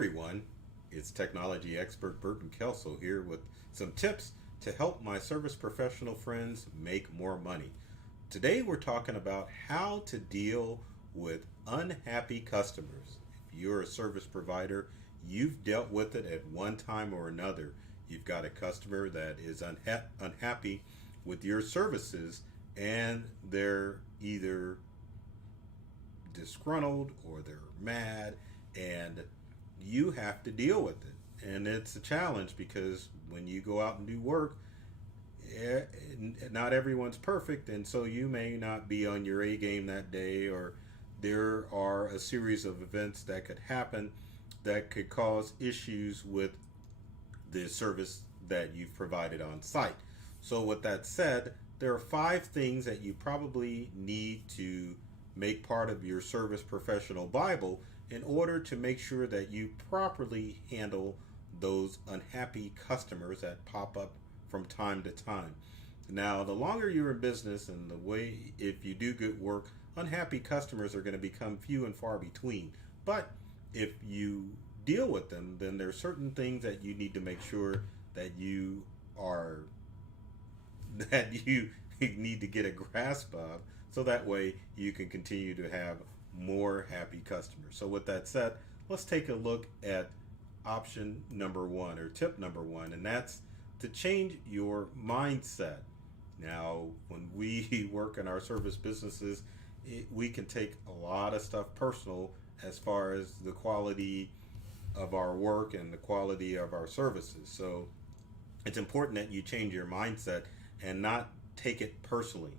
everyone, it's technology expert Burton Kelso here with some tips to help my service professional friends make more money. Today we're talking about how to deal with unhappy customers. If you're a service provider, you've dealt with it at one time or another. You've got a customer that is unhappy with your services and they're either disgruntled or they're mad and you have to deal with it. And it's a challenge because when you go out and do work, not everyone's perfect, and so you may not be on your A game that day, or there are a series of events that could happen that could cause issues with the service that you've provided on site. So with that said, there are 5 things that you probably need to make part of your service professional Bible in order to make sure that you properly handle those unhappy customers that pop up from time to time. Now, the longer you're in business and the way, if you do good work, unhappy customers are going to become few and far between. But if you deal with them, then there are certain things that you need to make sure that you need to get a grasp of, so that way you can continue to have more happy customers. So with that said, let's take a look at option number 1, or tip number 1, and that's to change your mindset. Now, when we work in our service businesses, we can take a lot of stuff personal as far as the quality of our work and the quality of our services. So it's important that you change your mindset and not take it personally.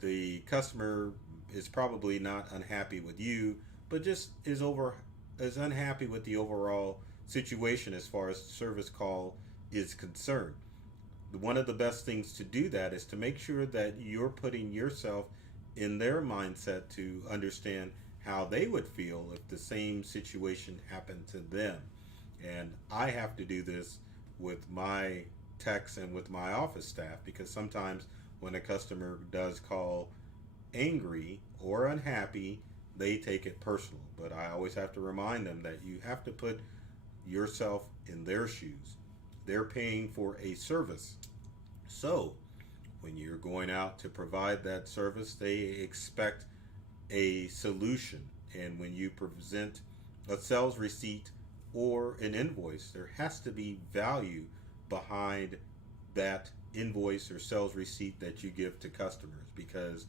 The customer is probably not unhappy with you, but just is unhappy with the overall situation as far as the service call is concerned. One of the best things to do that is to make sure that you're putting yourself in their mindset to understand how they would feel if the same situation happened to them. And I have to do this with my techs and with my office staff, because sometimes when a customer does call angry or unhappy, they take it personal. But I always have to remind them that you have to put yourself in their shoes. They're paying for a service. So when you're going out to provide that service, they expect a solution. And when you present a sales receipt or an invoice, there has to be value behind that invoice or sales receipt that you give to customers, because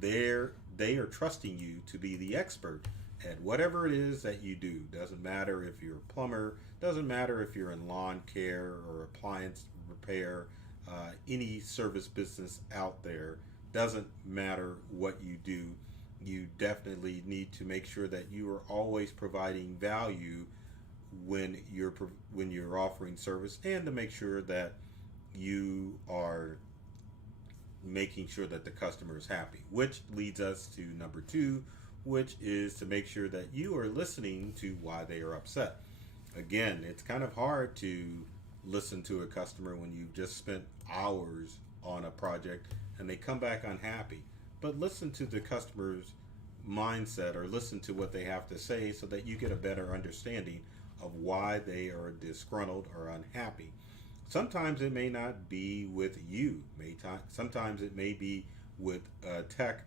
they are trusting you to be the expert at whatever it is that you do. Doesn't matter if you're a plumber, doesn't matter if you're in lawn care or appliance repair, any service business out there, doesn't matter what you do. You definitely need to make sure that you are always providing value when you're offering service, and to make sure that you are making sure that the customer is happy, which leads us to number 2, which is to make sure that you are listening to why they are upset. Again, it's kind of hard to listen to a customer when you've just spent hours on a project and they come back unhappy. But listen to the customer's mindset, or listen to what they have to say, so that you get a better understanding of why they are disgruntled or unhappy. Sometimes it may not be with you. Sometimes it may be with a tech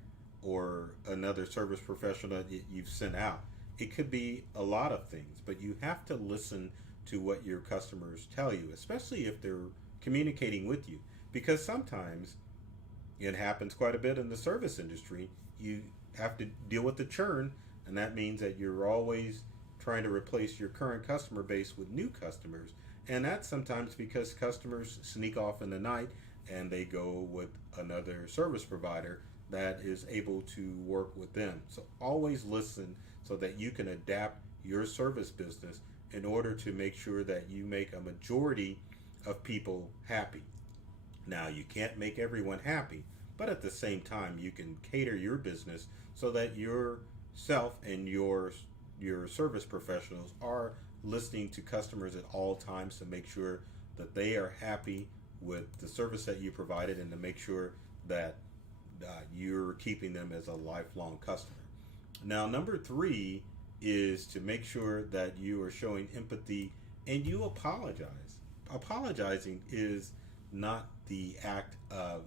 or another service professional that you've sent out. It could be a lot of things, but you have to listen to what your customers tell you, especially if they're communicating with you, because sometimes it happens quite a bit in the service industry. You have to deal with the churn, and that means that you're always trying to replace your current customer base with new customers. And that's sometimes because customers sneak off in the night and they go with another service provider that is able to work with them. So always listen so that you can adapt your service business in order to make sure that you make a majority of people happy. Now, you can't make everyone happy, but at the same time, you can cater your business so that yourself and your service professionals are listening to customers at all times to make sure that they are happy with the service that you provided, and to make sure that you're keeping them as a lifelong customer. Now, number 3 is to make sure that you are showing empathy and you apologize. Apologizing is not the act of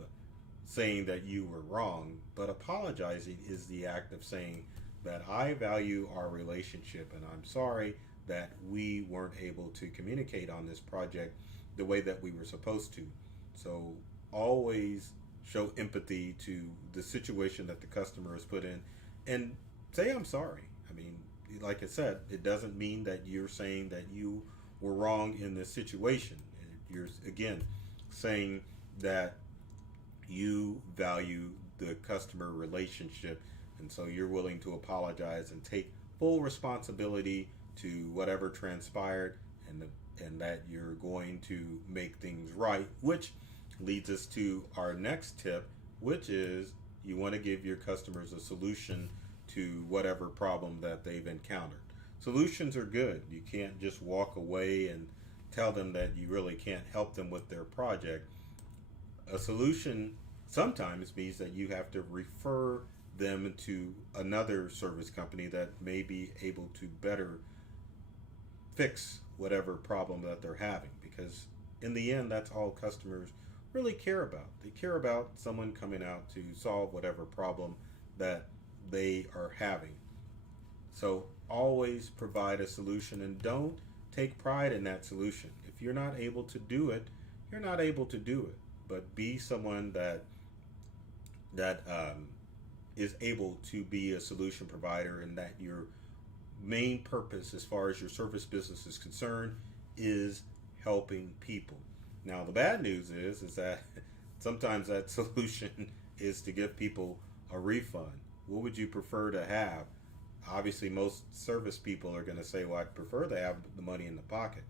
saying that you were wrong, but apologizing is the act of saying that I value our relationship and I'm sorry that we weren't able to communicate on this project the way that we were supposed to. So always show empathy to the situation that the customer is put in and say I'm sorry. I mean, like I said, it doesn't mean that you're saying that you were wrong in this situation. You're again saying that you value the customer relationship and so you're willing to apologize and take full responsibility to whatever transpired and that you're going to make things right, which leads us to our next tip, which is you want to give your customers a solution to whatever problem that they've encountered. Solutions are good. You can't just walk away and tell them that you really can't help them with their project. A solution sometimes means that you have to refer them to another service company that may be able to better fix whatever problem that they're having, because in the end that's all customers really care about. They care about someone coming out to solve whatever problem that they are having. So always provide a solution and don't take pride in that solution. If you're not able to do it, you're not able to do it. But be someone that is able to be a solution provider, and that your main purpose as far as your service business is concerned is helping people. Now the bad news is that sometimes that solution is to give people a refund. What would you prefer to have? Obviously most service people are going to say, well, I'd prefer to have the money in the pocket.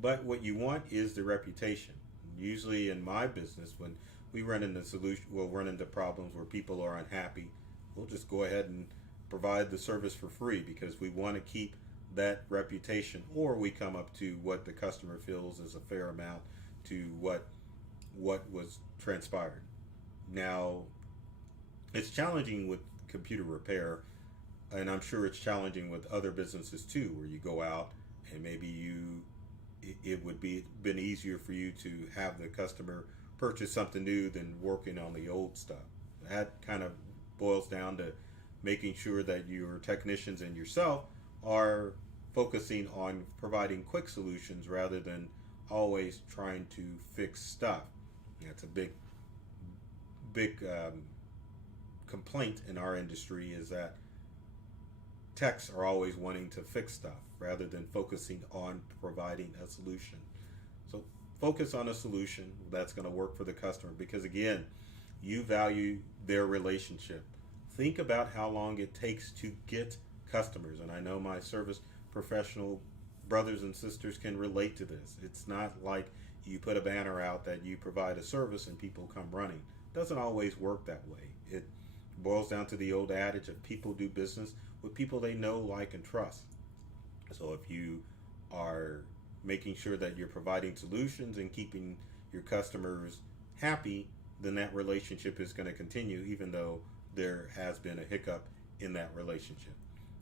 But what you want is the reputation. Usually in my business, when we we'll run into problems where people are unhappy, we'll just go ahead and provide the service for free because we want to keep that reputation, or we come up to what the customer feels is a fair amount to what was transpired. Now, it's challenging with computer repair, and I'm sure it's challenging with other businesses too, where you go out and maybe it would be been easier for you to have the customer purchase something new than working on the old stuff. That kind of boils down to making sure that your technicians and yourself are focusing on providing quick solutions rather than always trying to fix stuff. That's a big complaint in our industry, is that techs are always wanting to fix stuff rather than focusing on providing a solution. So focus on a solution that's going to work for the customer, because again, you value their relationship. Think about how long it takes to get customers, and I know my service professional brothers and sisters can relate to this. It's not like you put a banner out that you provide a service and people come running. It doesn't always work that way. It boils down to the old adage of people do business with people they know, like, and trust. So if you are making sure that you're providing solutions and keeping your customers happy, then that relationship is going to continue even though there has been a hiccup in that relationship.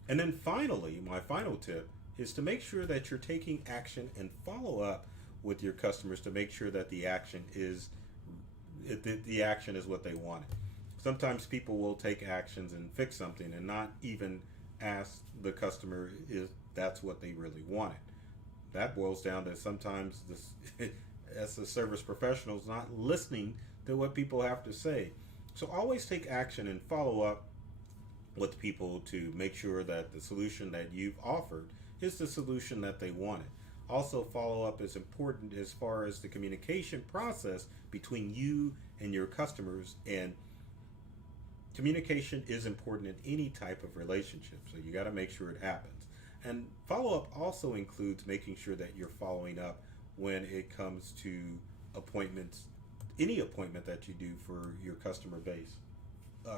And then finally, my final tip is to make sure that you're taking action and follow up with your customers to make sure that the action is what they wanted. Sometimes people will take actions and fix something and not even ask the customer if that's what they really wanted. That boils down to sometimes this, as a service professional, is not listening to what people have to say. So always take action and follow up with people to make sure that the solution that you've offered is the solution that they wanted. Also, follow up is important as far as the communication process between you and your customers, and communication is important in any type of relationship, so you got to make sure it happens. And follow up also includes making sure that you're following up when it comes to appointments, any appointment that you do for your customer base.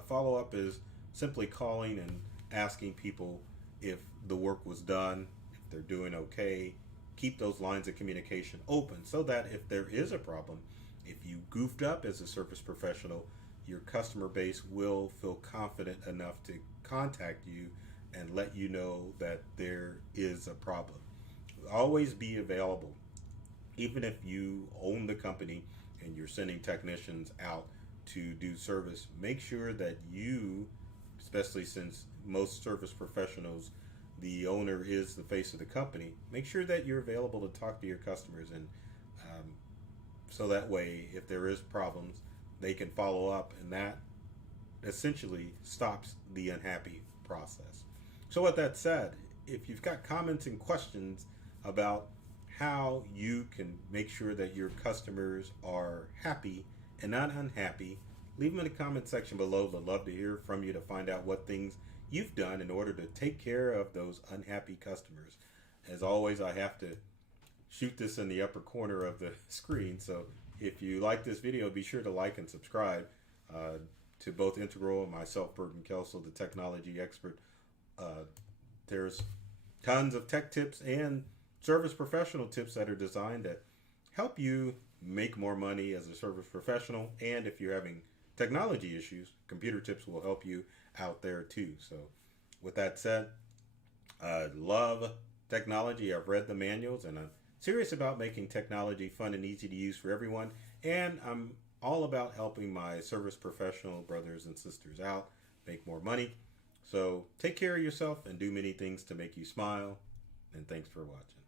Follow up is simply calling and asking people if the work was done, if they're doing okay. Keep those lines of communication open so that if there is a problem, if you goofed up as a service professional, your customer base will feel confident enough to contact you and let you know that there is a problem. Always be available. Even if you own the company and you're sending technicians out to do service, make sure that you, especially since most service professionals, the owner is the face of the company, make sure that you're available to talk to your customers, and um, so that way, if there is problems, they can follow up, and that essentially stops the unhappy process. So, with that said, if you've got comments and questions about how you can make sure that your customers are happy and not unhappy, leave them in the comment section below. I'd love to hear from you to find out what things you've done in order to take care of those unhappy customers. As always, I have to shoot this in the upper corner of the screen. So if you like this video, be sure to like and subscribe to both Integral and myself, Burton Kelso, the technology expert. There's tons of tech tips and service professional tips that are designed to help you make more money as a service professional. And if you're having technology issues, computer tips will help you out there too. So with that said, I love technology. I've read the manuals, and I'm serious about making technology fun and easy to use for everyone. And I'm all about helping my service professional brothers and sisters out, make more money. So take care of yourself and do many things to make you smile. And thanks for watching.